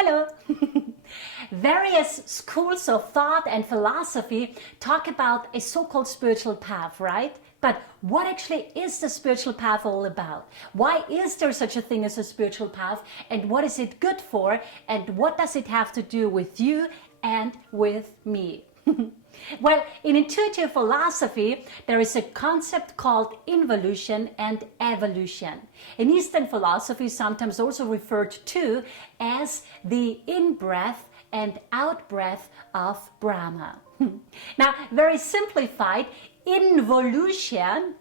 Hello! Various schools of thought and philosophy talk about a so-called spiritual path, right? But what actually is the spiritual path all about? Why is there such a thing as a spiritual path? And what is it good for? And what does it have to do with you and with me? Well, in intuitive philosophy, there is a concept called involution and evolution. In Eastern philosophy, sometimes also referred to as the in-breath and out-breath of Brahma. Now, very simplified, involution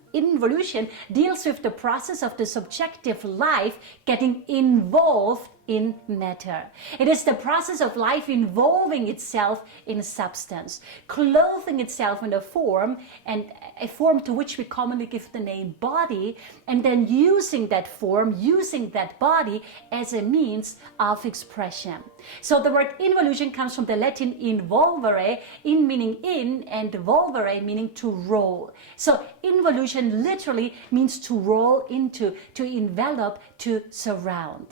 deals with the process of the subjective life getting involved in matter. It is the process of life involving itself in substance, clothing itself in a form, and a form to which we commonly give the name body, and then using that form, using that body as a means of expression. So the word involution comes from the Latin involvere, in meaning in, and volvere meaning to roll. So involution literally means to roll into, to envelop, to surround.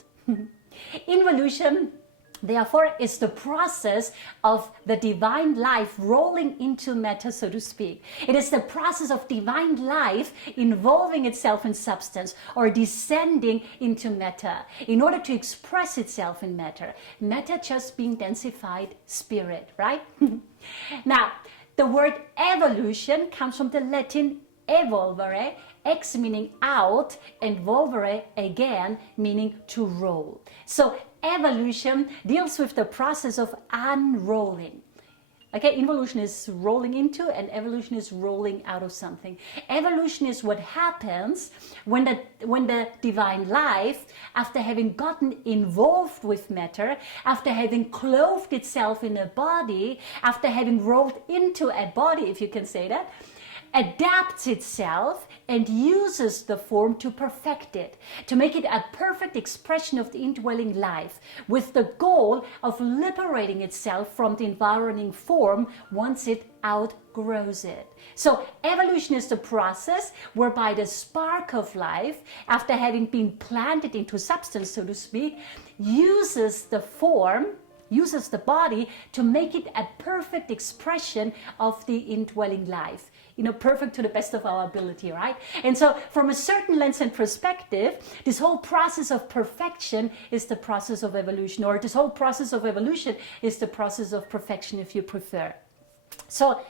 Involution, therefore, is the process of the divine life rolling into matter, so to speak. It is the process of divine life involving itself in substance or descending into matter in order to express itself in matter. Matter just being densified spirit, right? Now, the word evolution comes from the Latin evolvere, ex meaning out, and volvere again meaning to roll. So evolution deals with the process of unrolling. Okay, involution is rolling into and evolution is rolling out of something. Evolution is what happens when the divine life, after having gotten involved with matter, after having clothed itself in a body, after having rolled into a body, if you can say that, adapts itself and uses the form to perfect it, to make it a perfect expression of the indwelling life, with the goal of liberating itself from the environing form once it outgrows it. So evolution is the process whereby the spark of life, after having been planted into substance, so to speak, uses the form, uses the body to make it a perfect expression of the indwelling life. You know, perfect to the best of our ability, right? And so from a certain lens and perspective, this whole process of perfection is the process of evolution, or this whole process of evolution is the process of perfection, if you prefer. So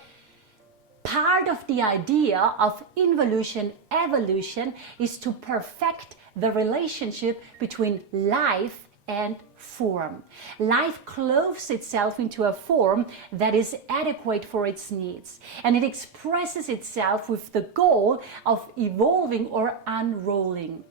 part of the idea of involution, evolution is to perfect the relationship between life and form. Life clothes itself into a form that is adequate for its needs, and it expresses itself with the goal of evolving or unrolling.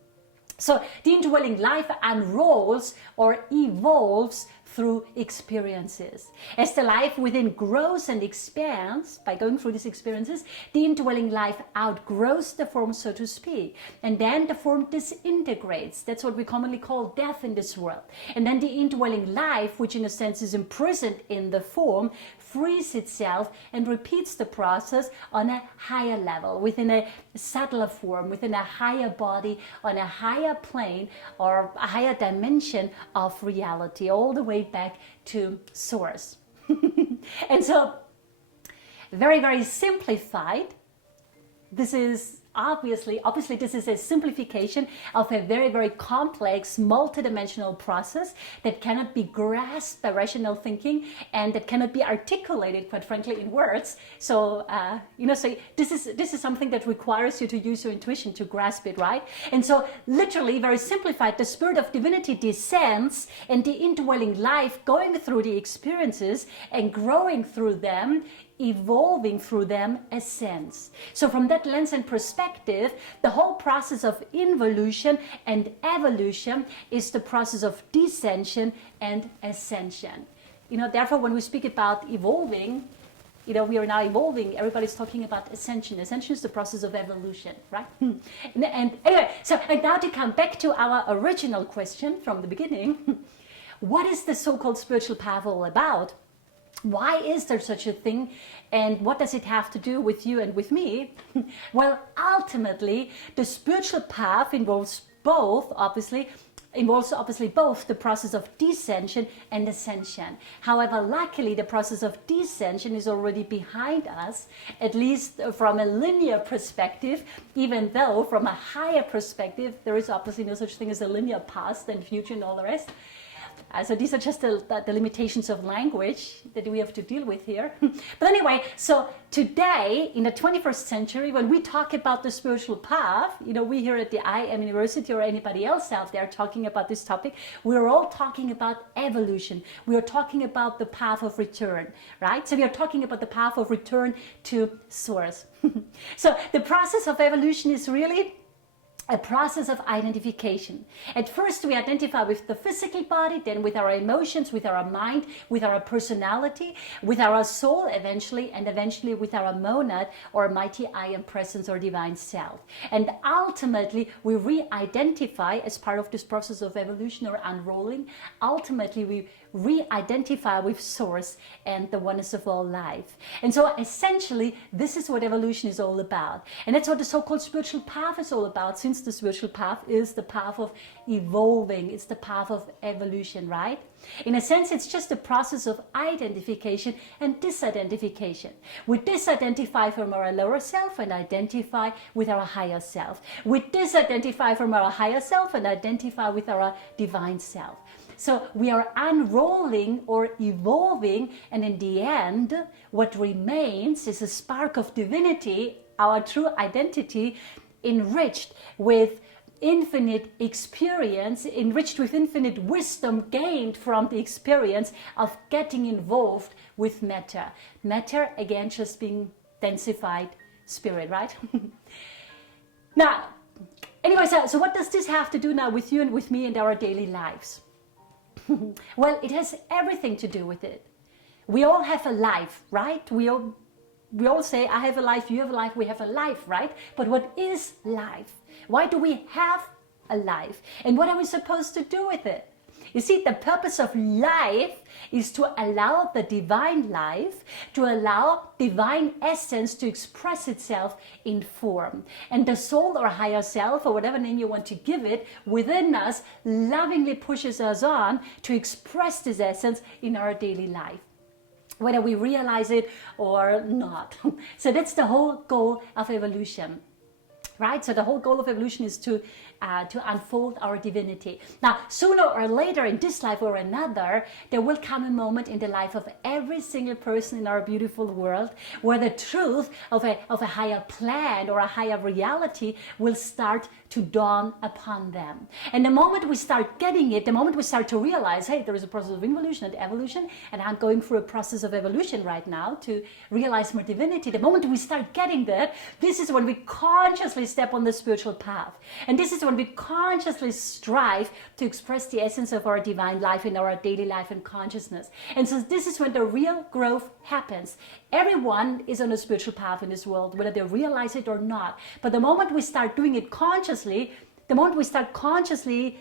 So the indwelling life unrolls or evolves through experiences. As the life within grows and expands by going through these experiences, the indwelling life outgrows the form, so to speak, and then the form disintegrates. That's what we commonly call death in this world. And then the indwelling life, which in a sense is imprisoned in the form, frees itself and repeats the process on a higher level, within a subtler form, within a higher body, on a higher plane or a higher dimension of reality, all the way back to source. And so, very, very simplified, this is obviously this is a simplification of a very, very complex, multidimensional process that cannot be grasped by rational thinking and that cannot be articulated, quite frankly, in words. So, so this is something that requires you to use your intuition to grasp it, right? And so, literally, very simplified, the spirit of divinity descends, and the indwelling life, going through the experiences and growing through them, evolving through them, ascends. So from that lens and perspective, the whole process of involution and evolution is the process of descension and ascension. Therefore, when we speak about evolving, we are now evolving, everybody's talking about ascension. Ascension is the process of evolution, right? And anyway, and now to come back to our original question from the beginning, what is the so-called spiritual path all about? Why is there such a thing, and what does it have to do with you and with me? Well, ultimately, the spiritual path involves both, obviously, involves obviously both the process of descension and ascension. However, luckily the process of descension is already behind us, at least from a linear perspective, even though from a higher perspective there is obviously no such thing as a linear past and future and all the rest. So these are just the limitations of language that we have to deal with here. But anyway, so today in the 21st century, when we talk about the spiritual path, we here at the IAMUniversity or anybody else out there talking about this topic, we're all talking about evolution. We are talking about the path of return, right? So we are talking about the path of return to source. So the process of evolution is really a process of identification. At first we identify with the physical body, then with our emotions, with our mind, with our personality, with our soul eventually, and eventually with our monad or mighty I am presence or divine self. And ultimately we re-identify as part of this process of evolution or unrolling. Ultimately we re-identify with source and the oneness of all life. And so essentially this is what evolution is all about, and that's what the so-called spiritual path is all about, since the spiritual path is the path of evolving, it's the path of evolution, right? In a sense, it's just a process of identification and disidentification. We disidentify from our lower self and identify with our higher self. We disidentify from our higher self and identify with our divine self. So we are unrolling or evolving, and in the end, what remains is a spark of divinity, our true identity, enriched with infinite experience, enriched with infinite wisdom gained from the experience of getting involved with matter. Matter, again, just being densified spirit, right? Now, anyway, so what does this have to do now with you and with me and our daily lives? Well, it has everything to do with it. We all have a life, right? We all say, I have a life, you have a life, we have a life, right? But what is life? Why do we have a life? And what are we supposed to do with it? You see, the purpose of life is to allow the divine life, to allow divine essence to express itself in form. And the soul or higher self, or whatever name you want to give it, within us lovingly pushes us on to express this essence in our daily life, whether we realize it or not. So that's the whole goal of evolution. Right? So the whole goal of evolution is to unfold our divinity. Now, sooner or later in this life or another, there will come a moment in the life of every single person in our beautiful world where the truth of a higher plan or a higher reality will start to dawn upon them. And the moment we start getting it, the moment we start to realize, hey, there is a process of involution and evolution, and I'm going through a process of evolution right now to realize my divinity, the moment we start getting that, this is when we consciously step on the spiritual path. And this is when we consciously strive to express the essence of our divine life in our daily life and consciousness. And so this is when the real growth happens. Everyone is on a spiritual path in this world, whether they realize it or not. But the moment we start doing it consciously, the moment we start consciously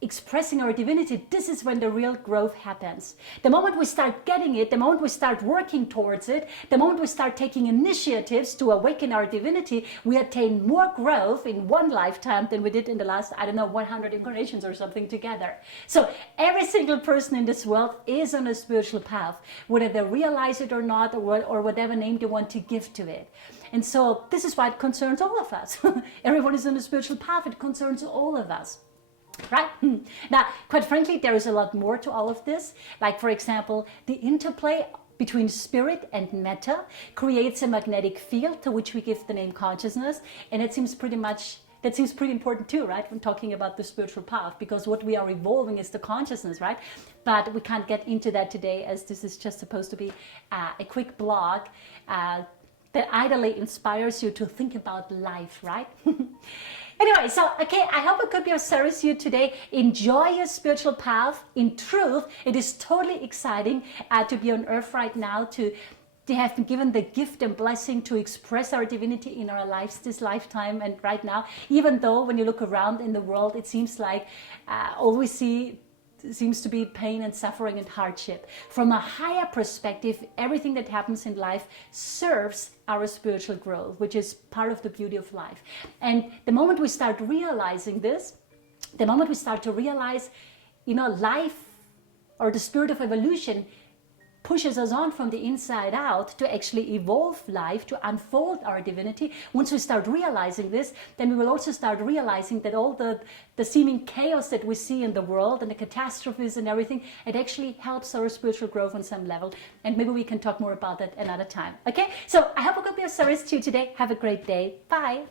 expressing our divinity, this is when the real growth happens. The moment we start getting it, the moment we start working towards it, the moment we start taking initiatives to awaken our divinity, we attain more growth in one lifetime than we did in the last, 100 incarnations or something together. So every single person in this world is on a spiritual path, whether they realize it or not, or whatever name they want to give to it. And so this is why it concerns all of us. Everyone is on a spiritual path. It concerns all of us. Right? Now, quite frankly, there is a lot more to all of this. Like, for example, the interplay between spirit and matter creates a magnetic field to which we give the name consciousness. And that seems pretty important too, right? When talking about the spiritual path, because what we are evolving is the consciousness, right? But we can't get into that today, as this is just supposed to be a quick blog that idly inspires you to think about life, right? Anyway, so, okay, I hope it could be of service to you today. Enjoy your spiritual path. In truth, it is totally exciting to be on earth right now, to have been given the gift and blessing to express our divinity in our lives this lifetime and right now. Even though when you look around in the world, it seems like all we see seems to be pain and suffering and hardship. From a higher perspective, everything that happens in life serves our spiritual growth, which is part of the beauty of life. And the moment we start realizing this, the moment we start to realize, you know, life or the spirit of evolution pushes us on from the inside out to actually evolve life, to unfold our divinity. Once we start realizing this, then we will also start realizing that all the seeming chaos that we see in the world and the catastrophes and everything, it actually helps our spiritual growth on some level. And maybe we can talk more about that another time. Okay? So I hope I could be of service to you today. Have a great day. Bye.